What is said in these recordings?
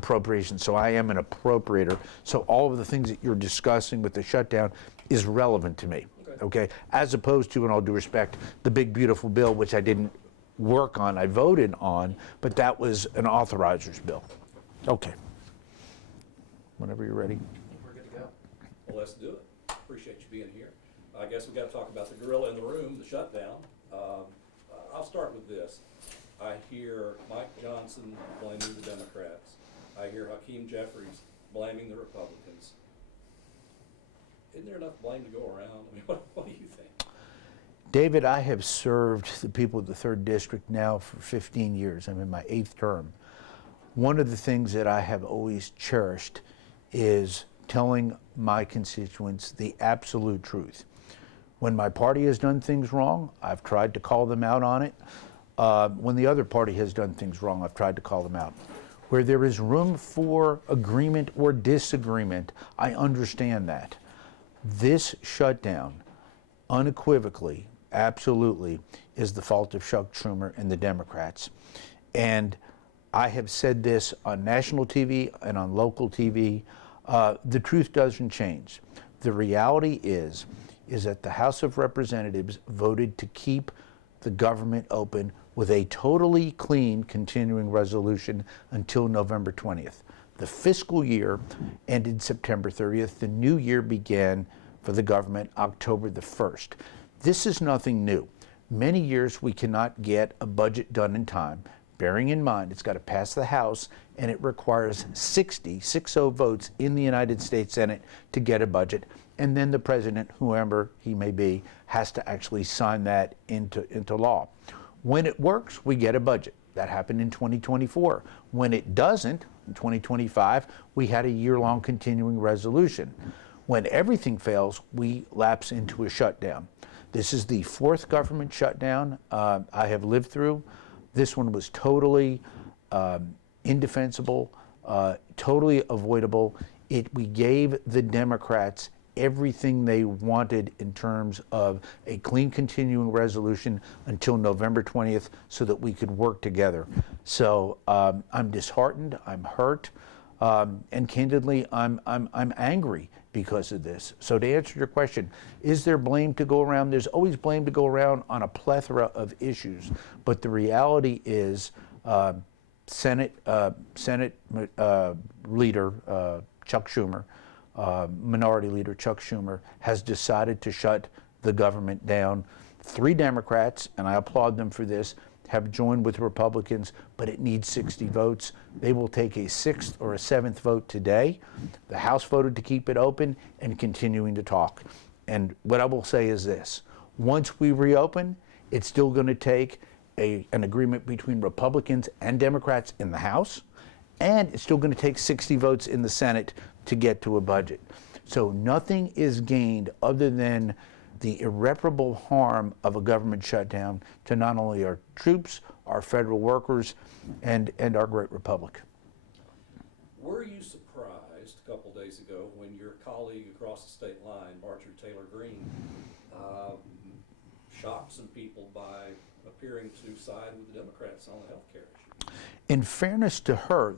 appropriations, so I am an appropriator. So all of the things that you're discussing with the shutdown is relevant to me, okay? As opposed to, in all due respect, the big beautiful bill, which I didn't work on, I voted on, but that was an authorizer's bill. Okay. Whenever you're ready. We're good to go. Well, let's do it. Appreciate you being here. I guess we've got to talk about the gorilla in the room, the shutdown. I'll start with this. I hear Mike Johnson blaming the Democrats. I hear Hakeem Jeffries blaming the Republicans. Isn't there enough blame to go around? I mean, what do you think? David, I have served the people of the 3rd District now for 15 years. I'm in my 8th term. One of the things that I have always cherished is telling my constituents the absolute truth. When my party has done things wrong, I've tried to call them out on it. When the other party has done things wrong, I've tried to call them out. Where there is room for agreement or disagreement, I understand that. This shutdown, unequivocally, absolutely, is the fault of Chuck Schumer and the Democrats. And I have said this on national TV and on local TV. The truth doesn't change. The reality is that the House of Representatives voted to keep the government open with a totally clean continuing resolution until November 20th. The fiscal year ended September 30th. The new year began for the government October the 1st. This is nothing new. Many years we cannot get a budget done in time, bearing in mind it's got to pass the House and it requires 60 votes in the United States Senate to get a budget. And then the president, whoever he may be, has to actually sign that into law. When it works, we get a budget. That happened in 2024. When it doesn't, in 2025, we had a year-long continuing resolution. When everything fails, we lapse into a shutdown. This is the 4th government shutdown I have lived through. This one was totally indefensible, totally avoidable. We gave the Democrats everything they wanted in terms of a clean continuing resolution until November 20th so that we could work together. So I'm disheartened, I'm hurt, and candidly, I'm angry because of this. So to answer your question, is there blame to go around? There's always blame to go around on a plethora of issues, but the reality is Senate Leader Chuck Schumer, Minority Leader Chuck Schumer, has decided to shut the government down. 3 Democrats, and I applaud them for this, have joined with Republicans, but it needs 60 votes. They will take a 6th or a 7th vote today. The House voted to keep it open and continuing to talk. And what I will say is this: once we reopen, it's still going to take an agreement between Republicans and Democrats in the House, and it's still going to take 60 votes in the Senate to get to a budget. So nothing is gained other than the irreparable harm of a government shutdown to not only our troops, our federal workers, and our great republic. Were you surprised a couple days ago when your colleague across the state line, Marjorie Taylor Greene, shocked some people by appearing to side with the Democrats on the health care issue? In fairness to her,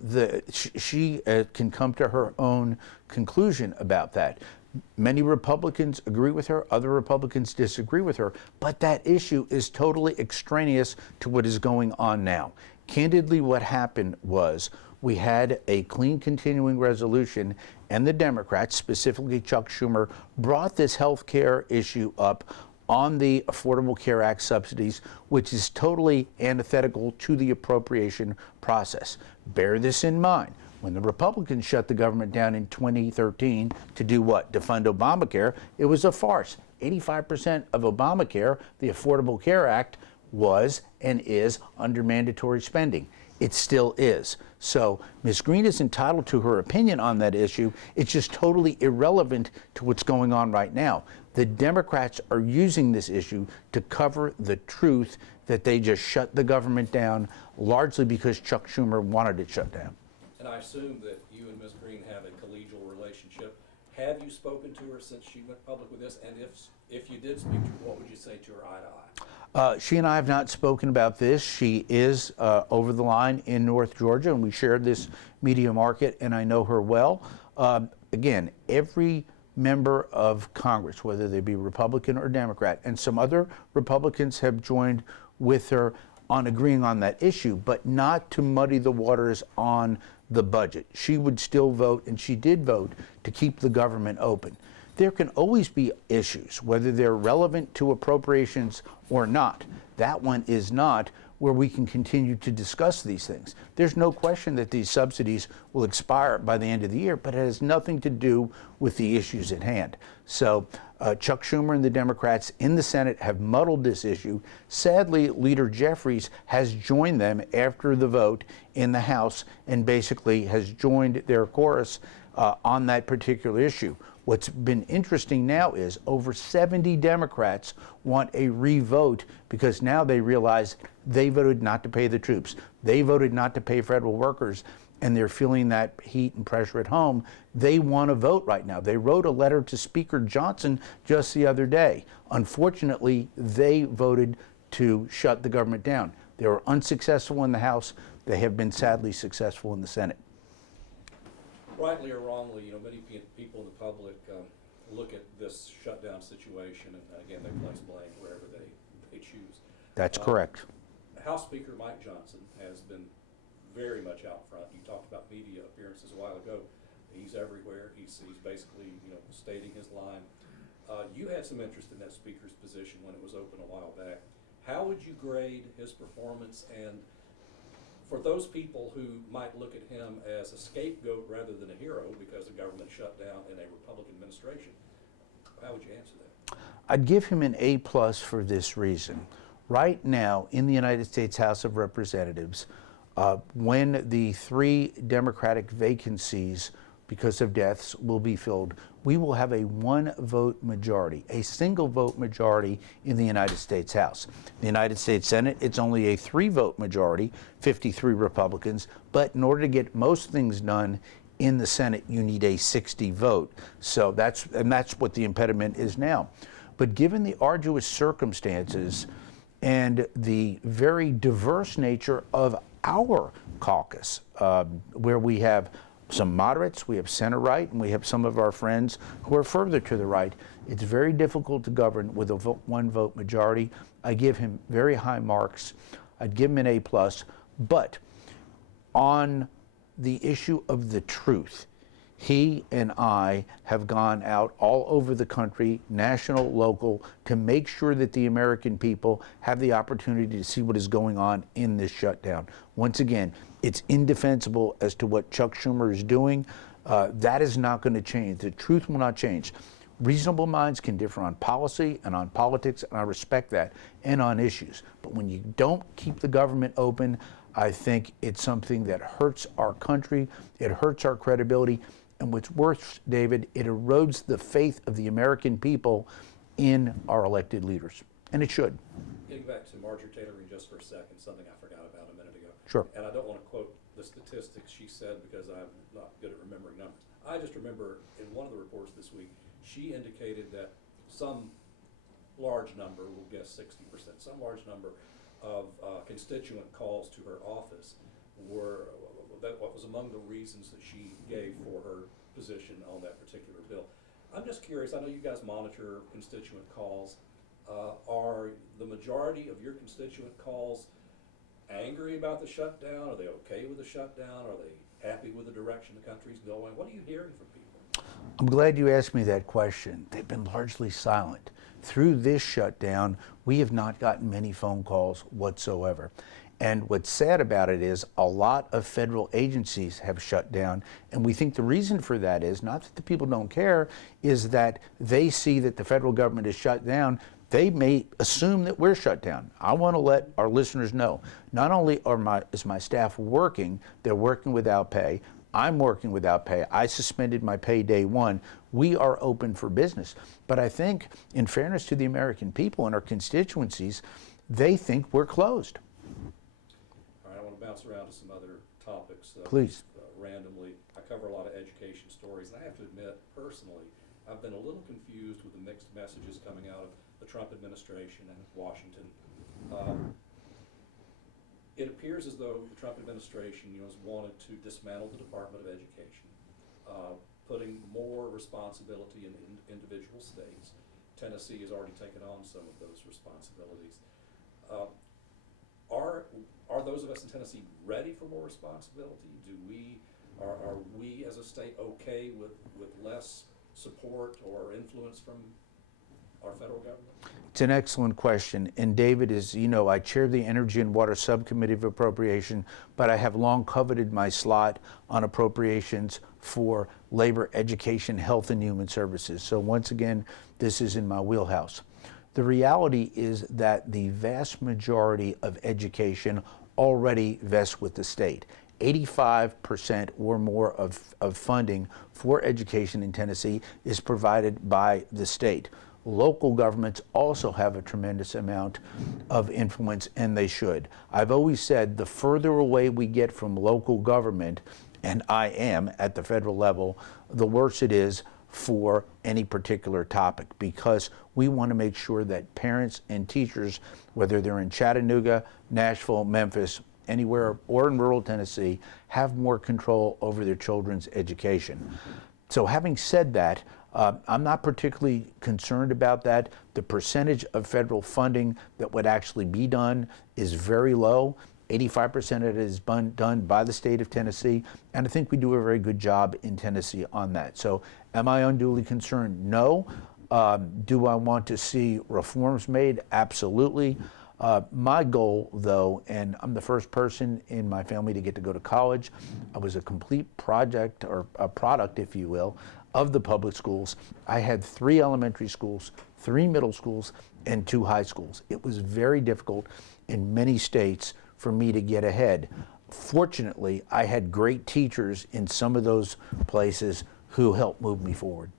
she can come to her own conclusion about that. Many Republicans agree with her, other Republicans disagree with her, but that issue is totally extraneous to what is going on now. Candidly, what happened was we had a clean continuing resolution, and the Democrats, specifically Chuck Schumer, brought this health care issue up on the Affordable Care Act subsidies, which is totally antithetical to the appropriation process. Bear this in mind. When the Republicans shut the government down in 2013 to do what? To fund Obamacare, it was a farce. 85% of Obamacare, the Affordable Care Act, was and is under mandatory spending. It still is. So Ms. Greene is entitled to her opinion on that issue. It's just totally irrelevant to what's going on right now. The Democrats are using this issue to cover the truth that they just shut the government down, largely because Chuck Schumer wanted it shut down. And I assume that you and Ms. Greene have a collegial relationship. Have you spoken to her since she went public with this? And if you did speak to her, what would you say to her eye to eye? She and I have not spoken about this. She is over the line in North Georgia, and we share this media market, and I know her well. Again, every member of Congress, whether they be Republican or Democrat, and some other Republicans have joined with her on agreeing on that issue, but not to muddy the waters on the budget. She would still vote, and she did vote, to keep the government open. There can always be issues, whether they're relevant to appropriations or not. That one is not, where we can continue to discuss these things. There's no question that these subsidies will expire by the end of the year, but it has nothing to do with the issues at hand. So Chuck Schumer and the Democrats in the Senate have muddled this issue. Sadly, Leader Jeffries has joined them after the vote in the House and basically has joined their chorus on that particular issue. What's been interesting now is over 70 Democrats want a re-vote because now they realize they voted not to pay the troops. They voted not to pay federal workers, and they're feeling that heat and pressure at home. They want to vote right now. They wrote a letter to Speaker Johnson just the other day. Unfortunately, they voted to shut the government down. They were unsuccessful in the House. They have been sadly successful in the Senate. Rightly or wrongly, many people in the public look at this shutdown situation, and again, they place blame wherever they choose. That's correct. House Speaker Mike Johnson has been very much out front. You talked about media appearances a while ago. He's everywhere. He's basically, stating his line. You had some interest in that speaker's position when it was open a while back. How would you grade his performance? And for those people who might look at him as a scapegoat rather than a hero because the government shut down in a Republican administration, how would you answer that? I'd give him an A+ for this reason. Right now, in the United States House of Representatives, when the 3 Democratic vacancies because of deaths will be filled, we will have a 1-vote majority, a single vote majority in the United States House. The United States Senate, it's only a 3-vote majority, 53 Republicans, but in order to get most things done in the Senate, you need a 60 vote. So that's what the impediment is now. But given the arduous circumstances and the very diverse nature of our caucus, where we have some moderates, we have center-right, and we have some of our friends who are further to the right, it's very difficult to govern with a 1-vote majority. I give him very high marks. I'd give him an A+. But on the issue of the truth, he and I have gone out all over the country, national, local, to make sure that the American people have the opportunity to see what is going on in this shutdown. Once again, it's indefensible as to what Chuck Schumer is doing. That is not going to change. The truth will not change. Reasonable minds can differ on policy and on politics, and I respect that, and on issues. But when you don't keep the government open, I think it's something that hurts our country, it hurts our credibility, and what's worse, David, it erodes the faith of the American people in our elected leaders, and it should. Getting back to Marjorie Taylor Greene just for a second, something I forgot about a minute ago. Sure. And I don't want to quote the statistics she said because I'm not good at remembering numbers. I just remember in one of the reports this week, she indicated that some large number, we'll guess 60%, some large number of constituent calls to her office were what was among the reasons that she gave for her position on that particular bill. I'm just curious, I know you guys monitor constituent calls. Are the majority of your constituent calls angry about the shutdown? Are they okay with the shutdown? Are they happy with the direction the country's going? What are you hearing from people? I'm glad you asked me that question. They've been largely silent. Through this shutdown, we have not gotten many phone calls whatsoever. And what's sad about it is a lot of federal agencies have shut down, and we think the reason for that is not that the people don't care, is that they see that the federal government is shut down. They may assume that we're shut down. I want to let our listeners know, not only is my staff working, they're working without pay. I'm working without pay. I suspended my pay day one. We are open for business. But I think, in fairness to the American people and our constituencies, they think we're closed. All right, I want to bounce around to some other topics. Please. Randomly. I cover a lot of education stories, and I have to admit, personally, I've been a little confused with the mixed messages coming out of the Trump administration and Washington It appears as though the Trump administration, has wanted to dismantle the Department of Education, putting more responsibility in individual states. Tennessee has already taken on some of those responsibilities. Are those of us in Tennessee ready for more responsibility? Are we as a state okay with less support or influence from our federal government? It's an excellent question. And David, as you know, I chair the Energy and Water Subcommittee of Appropriation, but I have long coveted my slot on appropriations for labor, education, health, and human services. So once again, this is in my wheelhouse. The reality is that the vast majority of education already vests with the state. 85% or more of funding for education in Tennessee is provided by the state. Local governments also have a tremendous amount of influence, and they should. I've always said the further away we get from local government, and I am at the federal level, the worse it is for any particular topic, because we want to make sure that parents and teachers, whether they're in Chattanooga, Nashville, Memphis, anywhere, or in rural Tennessee, have more control over their children's education. So having said that, I'm not particularly concerned about that. The percentage of federal funding that would actually be done is very low. 85% of it is done by the state of Tennessee, and I think we do a very good job in Tennessee on that. So am I unduly concerned? No. Do I want to see reforms made? Absolutely. My goal, though, and I'm the first person in my family to get to go to college. I was a complete project, or a product, if you will, of the public schools. I had 3 elementary schools, 3 middle schools, and 2 high schools. It was very difficult in many states for me to get ahead. Fortunately, I had great teachers in some of those places who helped move me forward.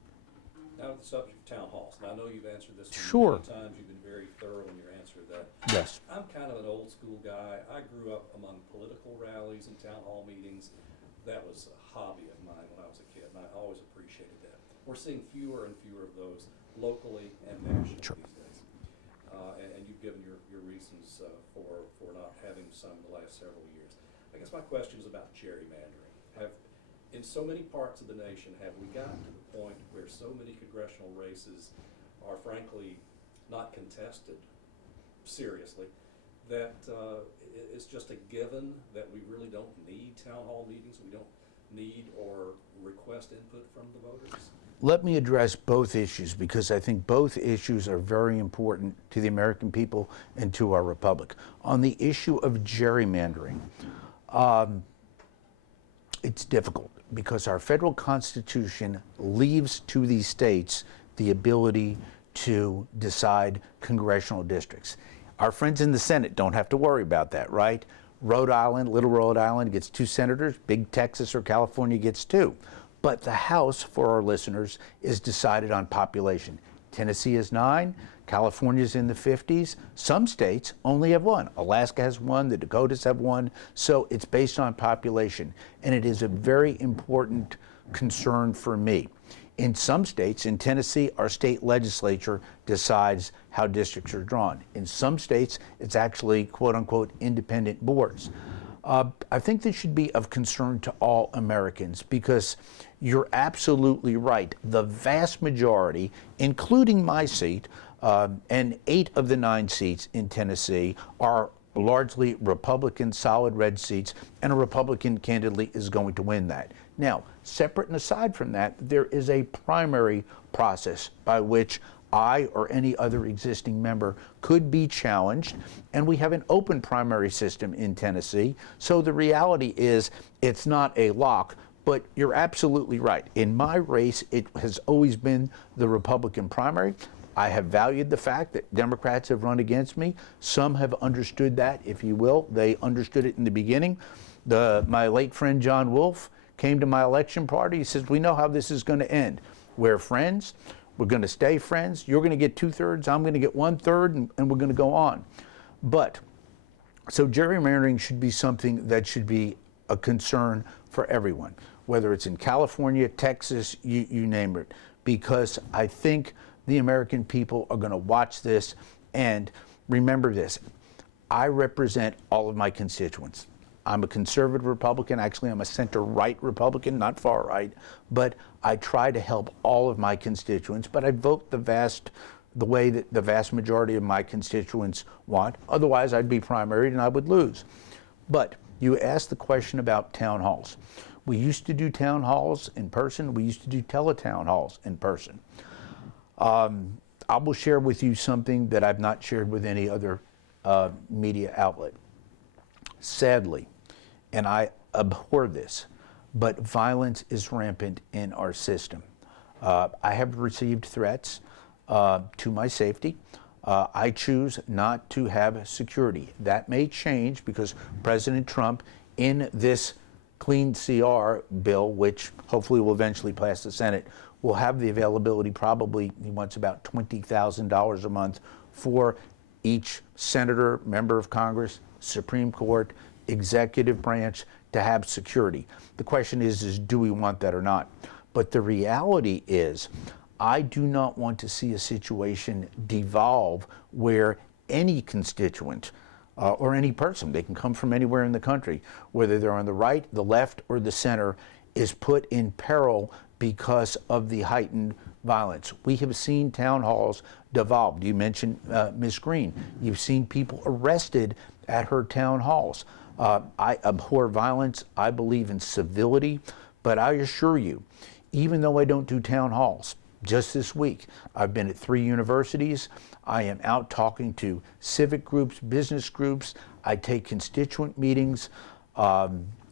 Now, the subject of town halls. Now, I know you've answered this Sure. many times. You've been very thorough in your answer to that. Yes. I'm kind of an old school guy. I grew up among political rallies and town hall meetings. That was a hobby of mine when I was a kid, and I always appreciated that. We're seeing fewer and fewer of those locally and nationally Sure. these days. And you've given your reasons for not having some in the last several years. I guess my question is about gerrymandering. In so many parts of the nation, have we gotten to the point where so many congressional races are frankly not contested seriously, that it's just a given that we really don't need town hall meetings, we don't need or request input from the voters? Let me address both issues, because I think both issues are very important to the American people and to our republic. On the issue of gerrymandering, it's difficult because our federal Constitution leaves to these states the ability to decide congressional districts. Our friends in the Senate don't have to worry about that, right? Rhode Island, little Rhode Island gets 2 senators, big Texas or California gets 2. But the House, for our listeners, is decided on population. Tennessee has 9, California's in the 50s. Some states only have 1. Alaska has 1, the Dakotas have 1. So it's based on population. And it is a very important concern for me. In some states, in Tennessee, our state legislature decides how districts are drawn. In some states, it's actually, quote unquote, independent boards. I think this should be of concern to all Americans, because you're absolutely right. The vast majority, including my seat, and 8 of the 9 seats in Tennessee, are largely Republican solid red seats, and a Republican candidly is going to win that. Now, separate and aside from that, there is a primary process by which I or any other existing member could be challenged, and we have an open primary system in Tennessee. So the reality is it's not a lock, but you're absolutely right. In my race, it has always been the Republican primary. I have valued the fact that Democrats have run against me. Some have understood that, if you will. They understood it in the beginning. My late friend John Wolfe came to my election party. He says, we know how this is going to end. We're friends. We're going to stay friends. You're going to get 2/3. I'm going to get 1/3, and we're going to go on. But, so gerrymandering should be something that should be a concern for everyone, whether it's in California, Texas, you name it, because I think the American people are going to watch this and remember this. I represent all of my constituents. I'm a conservative Republican. Actually, I'm a center-right Republican, not far-right. But I try to help all of my constituents. But I vote the way that the vast majority of my constituents want. Otherwise, I'd be primaried and I would lose. But you asked the question about town halls. We used to do town halls in person. We used to do teletown halls in person. I will share with you something that I've not shared with any other media outlet. Sadly, and I abhor this, but violence is rampant in our system. I have received threats to my safety. I choose not to have security. That may change because President Trump, in this Clean CR bill, which hopefully will eventually pass the Senate, will have the availability, probably he wants about $20,000 a month for each senator, member of Congress, Supreme Court, executive branch to have security. The question is do we want that or not? But the reality is, I do not want to see a situation devolve where any constituent or any person, they can come from anywhere in the country, whether they're on the right, the left, or the center, is put in peril because of the heightened violence. We have seen town halls devolved. You mentioned Ms. Green. You've seen people arrested at her town halls. I abhor violence. I believe in civility. But I assure you, even though I don't do town halls, just this week, I've been at 3 universities. I am out talking to civic groups, business groups. I take constituent meetings.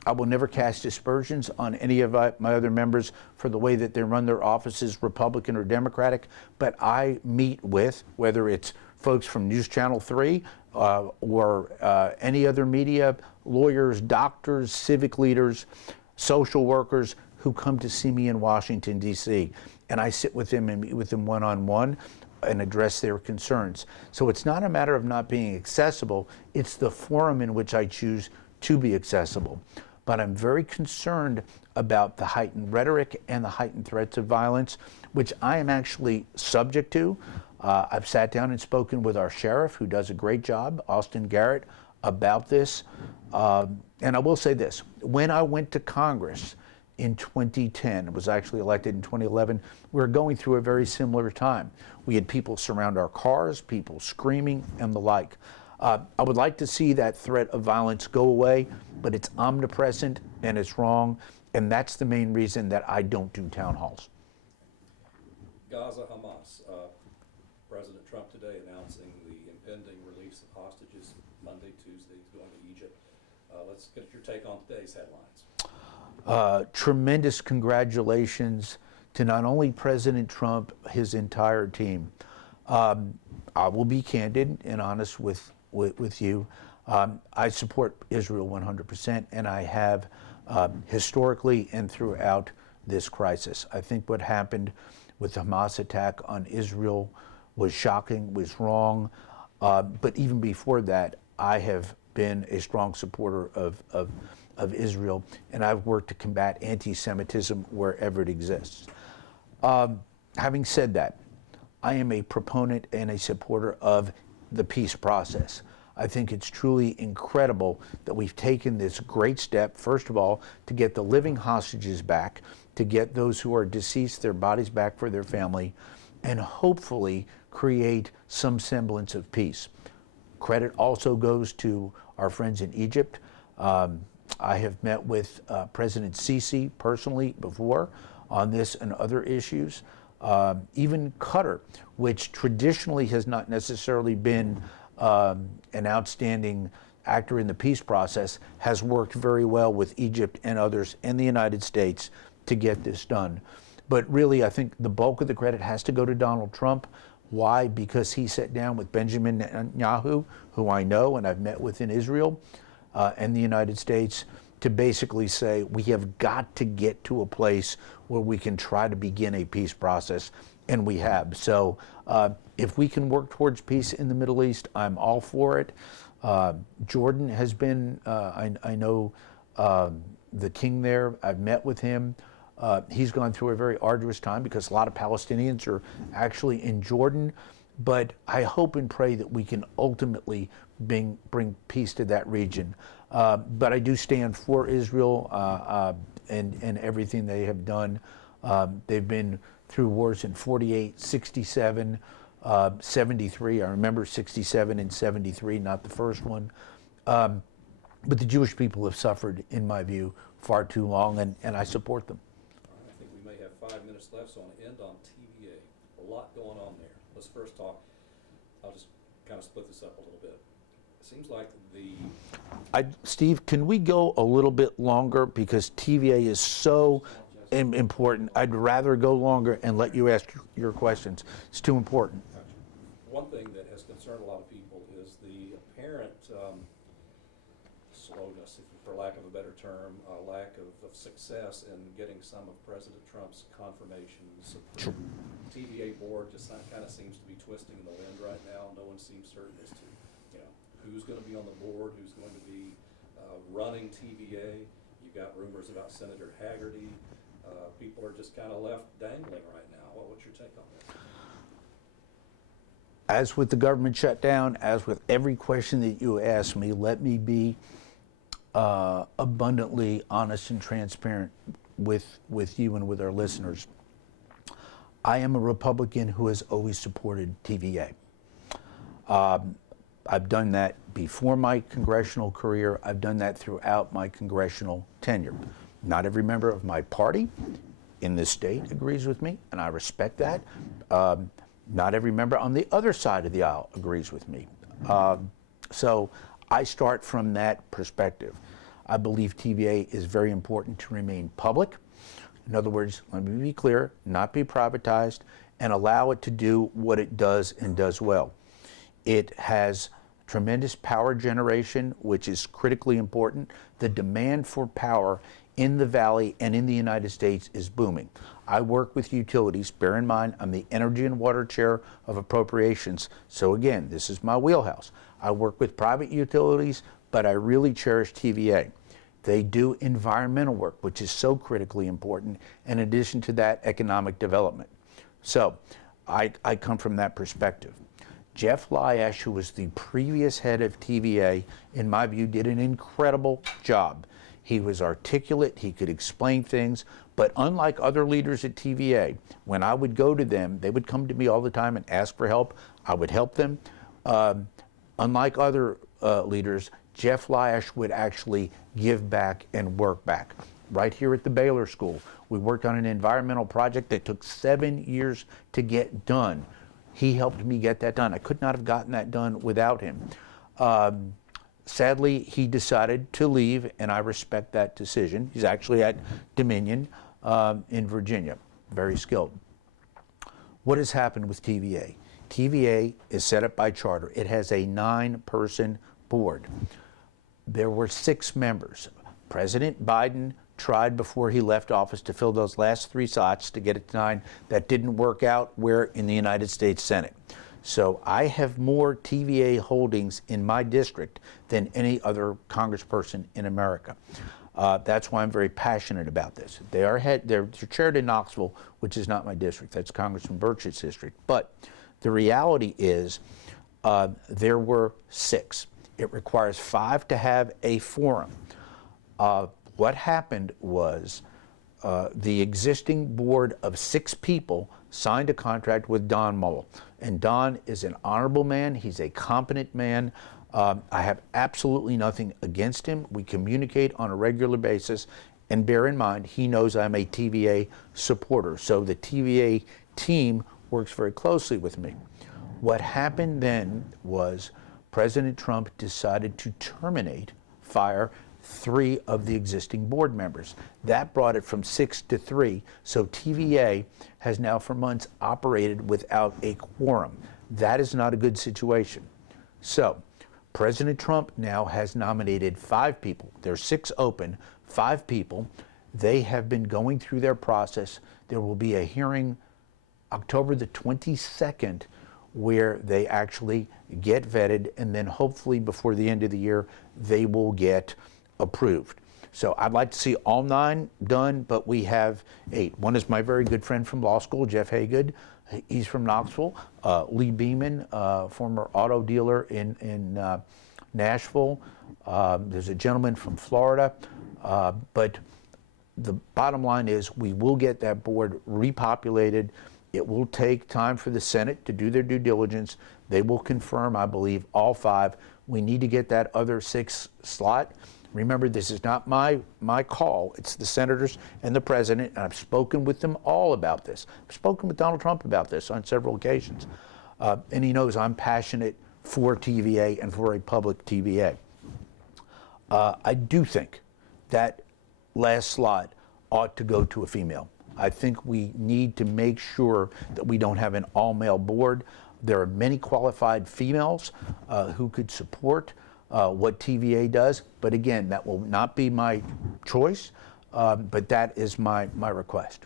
I will never cast aspersions on any of my other members for the way that they run their offices, Republican or Democratic, but I meet with, whether it's folks from News Channel 3 or any other media, lawyers, doctors, civic leaders, social workers who come to see me in Washington, D.C., and I sit with them and meet with them one-on-one and address their concerns. So it's not a matter of not being accessible, it's the forum in which I choose to be accessible. But I'm very concerned about the heightened rhetoric and the heightened threats of violence, which I am actually subject to. I've sat down and spoken with our sheriff, who does a great job, Austin Garrett, about this. And I will say this, when I went to Congress in 2010, was actually elected in 2011, we were going through a very similar time. We had people surround our cars, people screaming, and the like. I would like to see that threat of violence go away, but it's omnipresent and it's wrong, and that's the main reason that I don't do town halls. Gaza, Hamas. President Trump today announcing the impending release of hostages Monday, Tuesday, going to Egypt. Let's get your take on today's headlines. Tremendous congratulations to not only President Trump, his entire team. I will be candid and honest with you. I support Israel 100%, and I have historically and throughout this crisis. I think what happened with the Hamas attack on Israel was shocking, was wrong, but even before that, I have been a strong supporter of Israel, and I've worked to combat anti-Semitism wherever it exists. Having said that, I am a proponent and a supporter of the peace process. I think it's truly incredible that we've taken this great step, first of all, to get the living hostages back, to get those who are deceased, their bodies back for their family, and hopefully create some semblance of peace. Credit also goes to our friends in Egypt. I have met with President Sisi personally before on this and other issues. Even Qatar, which traditionally has not necessarily been an outstanding actor in the peace process, has worked very well with Egypt and others and the United States to get this done. But really, I think the bulk of the credit has to go to Donald Trump. Why? Because he sat down with Benjamin Netanyahu, who I know and I've met with in Israel and the United States, to basically say we have got to get to a place where we can try to begin a peace process, and we have. So if we can work towards peace in the Middle East, I'm all for it. Jordan has been, I know the king there, I've met with him. He's gone through a very arduous time because a lot of Palestinians are actually in Jordan. But I hope and pray that we can ultimately bring peace to that region. But I do stand for Israel and everything they have done. They've been through wars in 48, 67, 73. I remember 67 and 73, not the first one. But the Jewish people have suffered, in my view, far too long, and I support them. All right, I think we may have 5 minutes left, so I want to end on TVA. A lot going on there. Let's first talk, I'll just kind of split this up a little bit. It seems like Steve, can we go a little bit longer, because TVA is so important? I'd rather go longer and let you ask your questions. It's too important. One thing that has concerned a lot of people is the apparent slowness, for lack of a better term, lack of success in getting some of President Trump's confirmations approved. The TVA board just kind of seems to be twisting in the wind right now. No one seems certain as to, who's going to be on the board, who's going to be running TVA. You've got rumors about Senator Haggerty. People are just kind of left dangling right now. What's your take on that? As with the government shutdown, as with every question that you ask me, let me be abundantly honest and transparent with you and with our listeners. I am a Republican who has always supported TVA. I've done that before my congressional career. I've done that throughout my congressional tenure. Not every member of my party in this state agrees with me, and I respect that. Not every member on the other side of the aisle agrees with me. So I start from that perspective. I believe TVA is very important to remain public. In other words, let me be clear, not be privatized, and allow it to do what it does and does well. It has tremendous power generation, which is critically important. The demand for power in the Valley and in the United States is booming. I work with utilities. Bear in mind, I'm the Energy and Water Chair of Appropriations. So again, this is my wheelhouse. I work with private utilities, but I really cherish TVA. They do environmental work, which is so critically important, in addition to that, economic development. So I come from that perspective. Jeff Lyash, who was the previous head of TVA, in my view, did an incredible job. He was articulate, he could explain things, but unlike other leaders at TVA, when I would go to them, they would come to me all the time and ask for help. I would help them. Unlike other leaders, Jeff Lyash would actually give back and work back. Right here at the Baylor School, we worked on an environmental project that took 7 years to get done. He helped me get that done. I could not have gotten that done without him. Sadly, he decided to leave, and I respect that decision. He's actually at Dominion in Virginia, very skilled. What has happened with TVA? TVA is set up by charter. It has a 9-person board. There were 6 members. President Biden tried before he left office to fill those last 3 slots to get it to 9. That didn't work out. We're in the United States Senate. So I have more TVA holdings in my district than any other congressperson in America. That's why I'm very passionate about this. They're chaired in Knoxville, which is not my district. That's Congressman Burchett's district. But the reality is there were 6. It requires 5 to have a forum. What happened was the existing board of 6 people signed a contract with Don Mull. And Don is an honorable man. He's a competent man. I have absolutely nothing against him. We communicate on a regular basis. And bear in mind, he knows I'm a TVA supporter. So the TVA team works very closely with me. What happened then was President Trump decided to fire 3 of the existing board members. That brought it from 6 to 3. So TVA has now for months operated without a quorum. That is not a good situation. So President Trump now has nominated 5 people. There's 6 open, 5 people. They have been going through their process. There will be a hearing October the 22nd where they actually get vetted, and then hopefully before the end of the year they will get approved. So I'd like to see all 9 done, but we have 8. One is my very good friend from law school, Jeff Haygood. He's from Knoxville. Lee Beeman, former auto dealer in Nashville. There's a gentleman from Florida. But the bottom line is we will get that board repopulated. It will take time for the Senate to do their due diligence. They will confirm, I believe, all 5. We need to get that other 6 slot. Remember, this is not my call. It's the senators and the president, and I've spoken with them all about this. I've spoken with Donald Trump about this on several occasions. And he knows I'm passionate for TVA and for a public TVA. I do think that last slot ought to go to a female. I think we need to make sure that we don't have an all-male board. There are many qualified females who could support what TVA does, but again, that will not be my choice, but that is my request.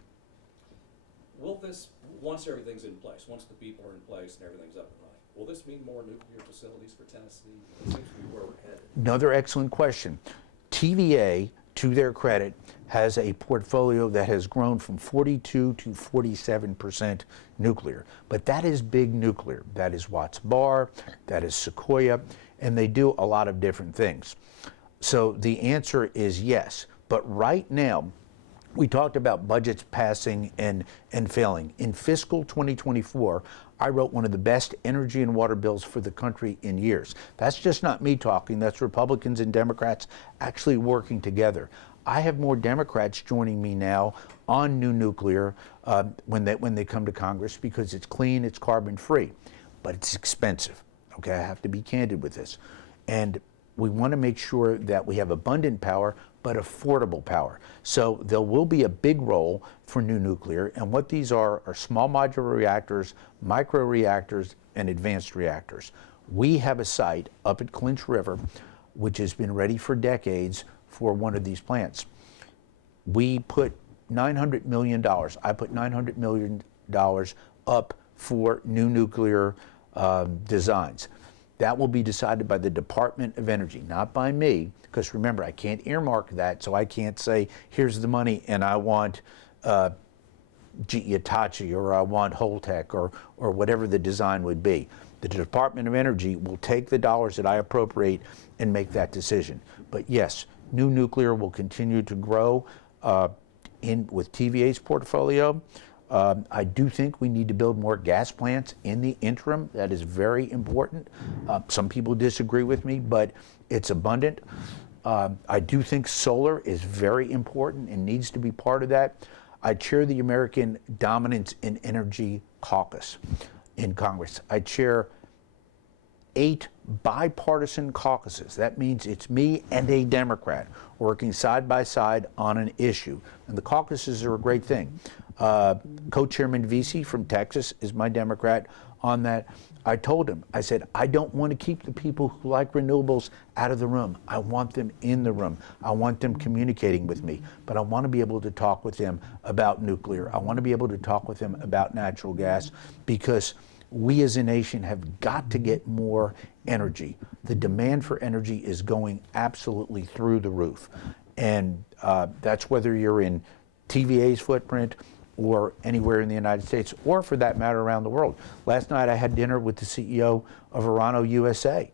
Will this, once everything's in place, once the people are in place and everything's up and running, will this mean more nuclear facilities for Tennessee? It seems to be where we're headed. Another excellent question. TVA, to their credit, has a portfolio that has grown from 42 to 47% nuclear. But that is big nuclear. That is Watts Bar, that is Sequoia, and they do a lot of different things. So the answer is yes. But right now, we talked about budgets passing and failing. In fiscal 2024, I wrote one of the best energy and water bills for the country in years. That's just not me talking. That's Republicans and Democrats actually working together. I have more Democrats joining me now on new nuclear when they come to Congress because it's clean, it's carbon free, but it's expensive. Okay, I have to be candid with this. And we want to make sure that we have abundant power, but affordable power. So there will be a big role for new nuclear, and what these are small modular reactors, micro reactors, and advanced reactors. We have a site up at Clinch River, which has been ready for decades for one of these plants. We put $900 million, I put $900 million up for new nuclear designs. That will be decided by the Department of Energy, not by me, because remember, I can't earmark that, so I can't say, here's the money and I want GE Hitachi or I want Holtec or whatever the design would be. The Department of Energy will take the dollars that I appropriate and make that decision. But yes, new nuclear will continue to grow with TVA's portfolio. I do think we need to build more gas plants in the interim. That is very important. Some people disagree with me, but it's abundant. I do think solar is very important and needs to be part of that. I chair the American Dominance in Energy Caucus in Congress. I chair 8 bipartisan caucuses. That means it's me and a Democrat working side by side on an issue. And the caucuses are a great thing. Co-chairman Vesey from Texas is my Democrat on that. I told him, I said, I don't want to keep the people who like renewables out of the room. I want them in the room. I want them communicating with me. But I want to be able to talk with them about nuclear. I want to be able to talk with them about natural gas because we as a nation have got to get more energy. The demand for energy is going absolutely through the roof. And that's whether you're in TVA's footprint or anywhere in the United States, or for that matter around the world. Last night I had dinner with the CEO of Verano USA.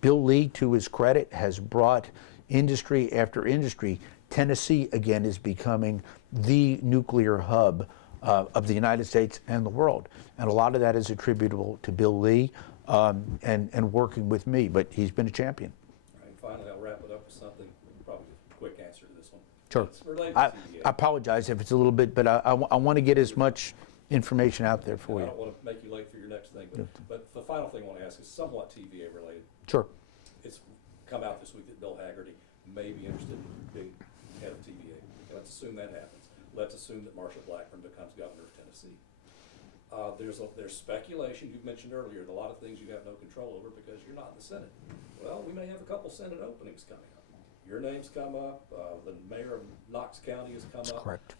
Bill Lee, to his credit, has brought industry after industry. Tennessee, again, is becoming the nuclear hub of the United States and the world. And a lot of that is attributable to Bill Lee and working with me, but he's been a champion. All right, finally, I'll wrap it up with something, probably a quick answer to this one. Sure. It's related to TVA. I apologize if it's a little bit, but I want to get as much information out there for you. I don't want to make you late for your next thing, but the final thing I want to ask is somewhat TVA related. Sure. It's come out this week that Bill Haggerty may be interested in being head of TVA. Let's assume that happens. Let's assume that Marshall Blackburn becomes governor of Tennessee. There's speculation, you mentioned earlier, a lot of things you have no control over because you're not in the Senate. Well, we may have a couple Senate openings coming up. Your name's come up, the mayor of Knox County has come up. Correct.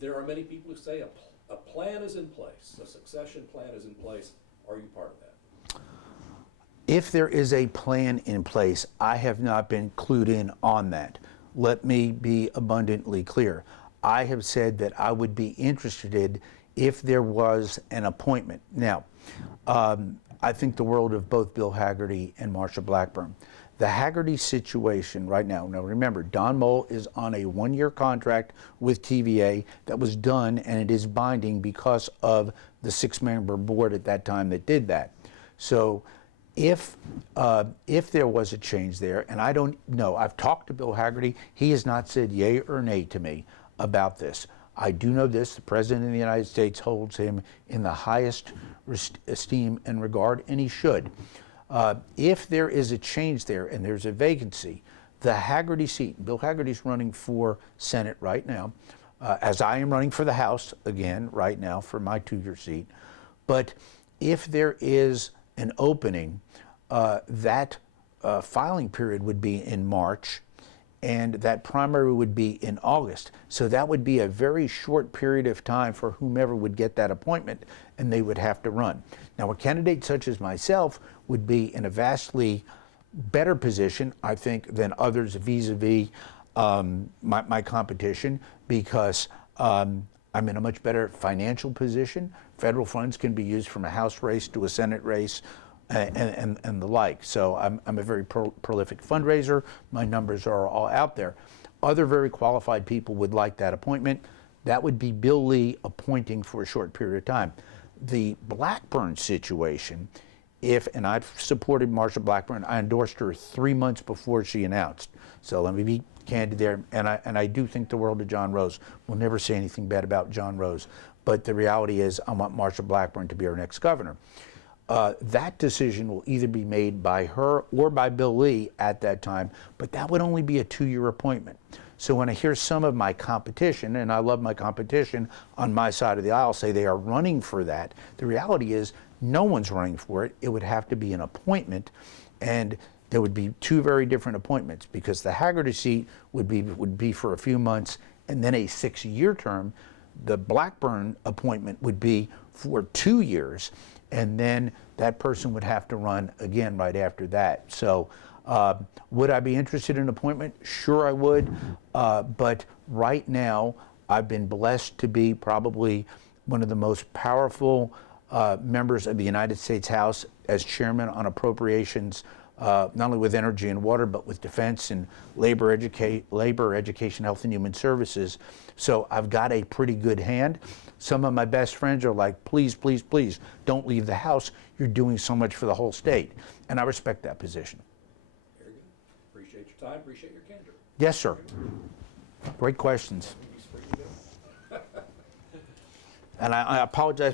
There are many people who say a plan is in place, a succession plan is in place. Are you part of that? If there is a plan in place, I have not been clued in on that. Let me be abundantly clear. I have said that I would be interested if there was an appointment. Now, I think the world of both Bill Hagerty and Marsha Blackburn. The Hagerty situation right now, remember, Don Moll is on a one-year contract with TVA that was done, and it is binding because of the 6-member board at that time that did that. So if there was a change there, and I don't know, I've talked to Bill Hagerty, he has not said yay or nay to me about this. I do know this, the President of the United States holds him in the highest esteem and regard, and he should. If there is a change there and there's a vacancy, the Hagerty seat, Bill Hagerty's running for Senate right now, as I am running for the House again right now for my 2-year seat. But if there is an opening, that filing period would be in March, and that primary would be in August. So that would be a very short period of time for whomever would get that appointment, and they would have to run. Now, a candidate such as myself would be in a vastly better position, I think, than others vis-a-vis my competition, because I'm in a much better financial position. Federal funds can be used from a House race to a Senate race, and the like. So I'm a very prolific fundraiser. My numbers are all out there. Other very qualified people would like that appointment. That would be Bill Lee appointing for a short period of time. The Blackburn situation, and I've supported Marsha Blackburn, I endorsed her 3 months before she announced. So let me be candid there, and I do think the world of John Rose. We'll never say anything bad about John Rose, but the reality is I want Marsha Blackburn to be our next governor. That decision will either be made by her or by Bill Lee at that time, but that would only be a 2-year appointment. So when I hear some of my competition, and I love my competition on my side of the aisle, say they are running for that, the reality is no one's running for it. It would have to be an appointment, and there would be 2 very different appointments, because the Hagerty seat would be for a few months and then a 6-year term. The Blackburn appointment would be for 2 years, and then that person would have to run again right after that. So would I be interested in an appointment? Sure I would, but right now I've been blessed to be probably one of the most powerful members of the United States House as chairman on appropriations, not only with energy and water, but with defense and labor, education, health, and human services. So I've got a pretty good hand. Some of my best friends are like, please, please, please, don't leave the House. You're doing so much for the whole state. And I respect that position. Very good. Appreciate your time, appreciate your candor. Yes, sir. Great questions. He's free to go. And I apologize